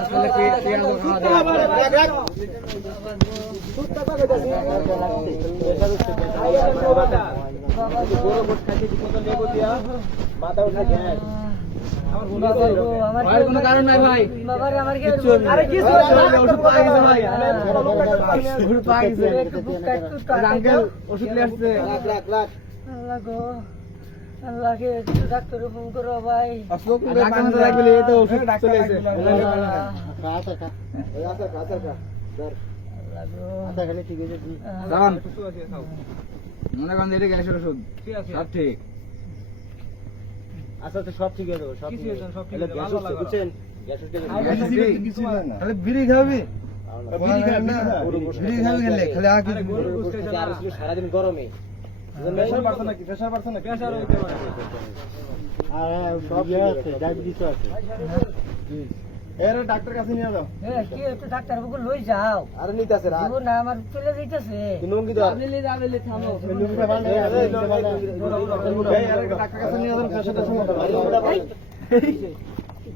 আসলে পেট কি আলো খাওয়া আমার কোনো কারণ নাই ভাই। ওষুধ পাওয়া গেছে ভাই, ওষুধ পাওয়া গেছে। আঙ্কেল ওষুধ নিয়ে আসছে। আল্লাহকে ডাক্তারে ফোন করো ভাই। মনে করেন এটা গ্যাসের ওষুধ সব ঠিক। আচ্ছা সব ঠিক আছে, সব ঠিক আছে, সব ঠিক আছে, ভালো লাগে বুঝছেন। তাহলে বিড়ি খাবি, সারাদিন গরমে ডাক্তার কাছে নিয়ে যাও। ডাক্তার বুকে লই যাও। আর নিতেছে না আমার চলে যাইতেছে। লুঙ্গি দাও, থামো। ডাক্তার কাছে নিয়ে যাও। পেশাটা সময়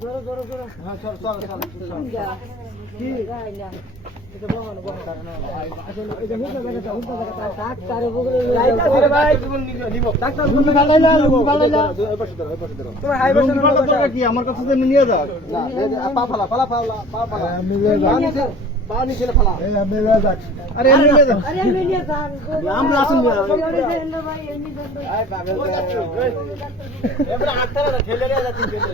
জোরে জোরে জোরে। হ্যাঁ চল চল চল কি যাই না। এটা বহানো বহানো। আসলে এটা হুকা জায়গাটা হুকা জায়গাটা ডাক্তার বুকে লই যাও। ভাই তুমি নিব ডাক্তার লুঙ্গি বানাইলা, লুঙ্গি বানাইলা। এই পাশে ধরো, এই পাশে ধরো। তোমার হাই বসে দরকার কি? আমার কাছে নিয়ে যাও। না পা ফালা ফালা ফালা পা ফালা পা নিচে ফালা। আরে এমনি নিয়ে যাও। আরে আমি নিয়ে যান। আমরা আসুন না। ভাই এমনি দেন। আয় পাগল এবারে আটটা ঠেলে নিয়ে যাচ্ছি ঠেলে।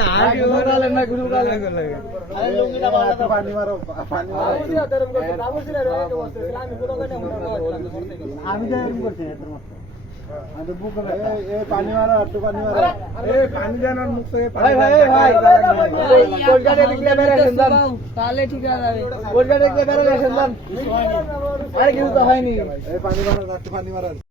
না আর কি ওরালে না গুরু গালে লাগে। আরে লুঙ্গিটা বানাতে পানি মারো, পানি মারো। আমি কোনো কথা আমি যাই করছি আরে বুক করে এই পানি মারো, একটু পানি মারো। এই পানি জানার মুখ থেকে ভাই ভাই ভাই কোলকাতা দেখলে বের আসেন দাম তাহলে ঠিক আছে। কোলকাতা দেখলে বের আসেন দাম। আরে কিছু তো হয়নি। এই পানি মারো, একটু পানি মারো।